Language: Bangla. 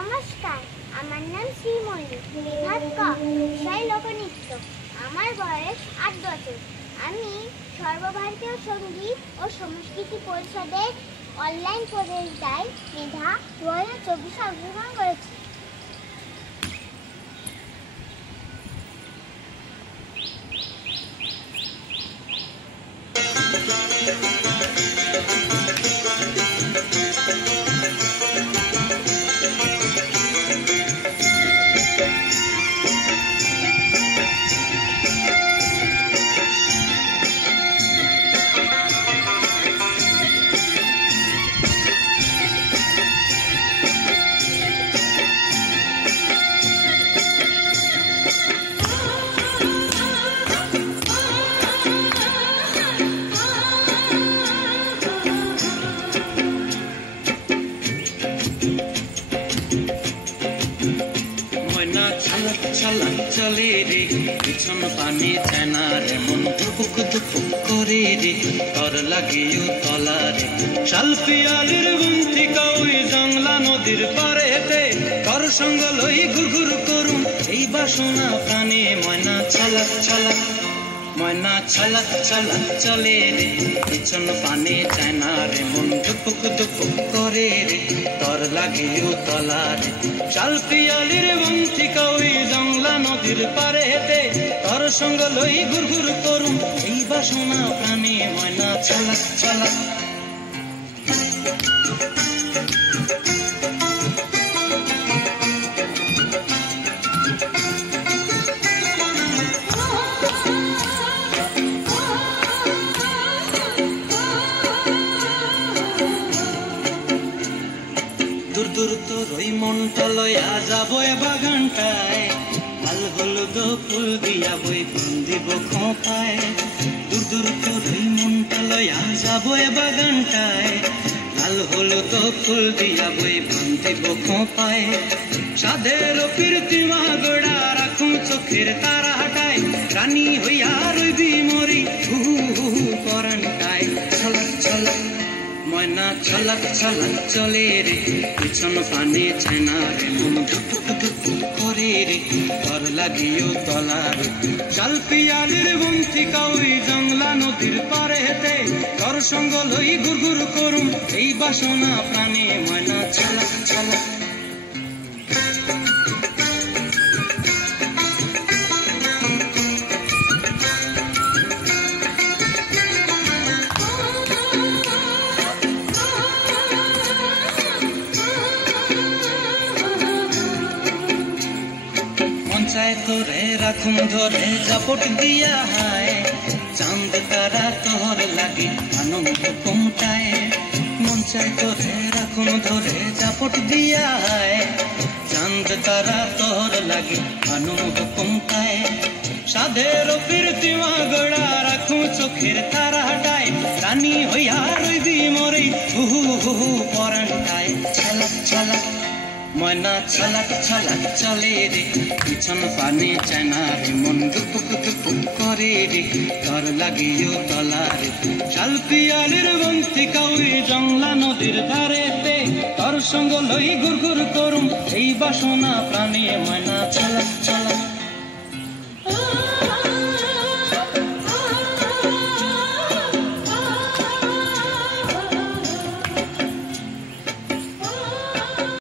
নমস্কার, আমার নাম শ্রীময়ী। বিভাগ ক, বিষয় লোকনৃত্য। আমার বয়স ৮ বছর। আমি সর্বভারতীয় সঙ্গীত ও সংস্কৃতি পরিষদের অনলাইন প্রতিযোগিতায় মেধা ২০২৪ অংশগ্রহণ করেছি। চলে রে পিছন পানি চায়না রে, মন ধুপুক ধুপুক করে রে, তর লাগিও তলা রে। শাল পিয়ালির বন্তিকা ওই জংলা নদীর পারেতে, তর সঙ্গ লই ঘুরঘুর করুম এই বাসনা প্রাণে। ময়না ছলাক ছলাক, ময়না ছলাক ছলাক চলে রে পিছন পানি চায়না রে, মন ধুপুক ধুপুক করে রে, তর লাগিও তলা রে। শাল পিয়ালির বন্তিকা ওই জংলা নদীর পারেতে, তর সঙ্গ লই ঘুরঘুর করুম এই বাসনা প্রাণে। ময়না ছলাক ছলাক। দূর দূর তোর ওই মনটা লয়া যাবো এ বাগানটায়, লাল হলুদ ফুল দিয়া বই বান্ধিব খোঁপায়। দূর দূর তোর ওই মনটা লয়া যাবো এ বাগানটায়, লাল হলুদ ফুল দিয়া বই বান্ধিব খোঁপায়। সাধের প্রীতিমা গোড়া রাখুন চোখের তারা হাটায়, রানী হইয়া রইবি মরি হু হু পরানটায়। ছলাক ছলাক, ময়না ছলাক ছলাক চলে রে পিছন পানি চায়না রে, মন ধুপুক ধুপুক করে রে, তর লাগিও তলা রে। শাল পিয়ালির বন্তিকা ওই জংলা নদীর পারেতে, তর সঙ্গ লই ঘুরঘুর করুম এই বাসনা প্রাণে। ময়না ছলাক ছলাক। চায় তোরে রাখুন ধরে জাপট দিয়া হায়, চাঁদ তারা তোর লাগে আনন্দ কমটায়। মন চায় তোরে রাখুন ধরে জাপট দিয়া হায়, চাঁদ তারা তোর লাগে আনন্দ কমটায়। সাধের প্রীতিমা গোড়া রাখুন চোখের তারা হাটায়, রানী হইয়া রইবি মরে হু হু পরানটায়। ছলাক ছলাক, ময়না ছলাক ছলাক চলে রে পিছন পানি চায়না রে, মন দুপুক দুপুক করে রে, তর লাগিও তলা রে। শাল পিয়ালির বন্তিকা ওই জংলা নদীর ধারেতে, তর সঙ্গ লই ঘুরঘুর করুম এই বাসনা প্রাণে। ময়না ছলাক ছলাক।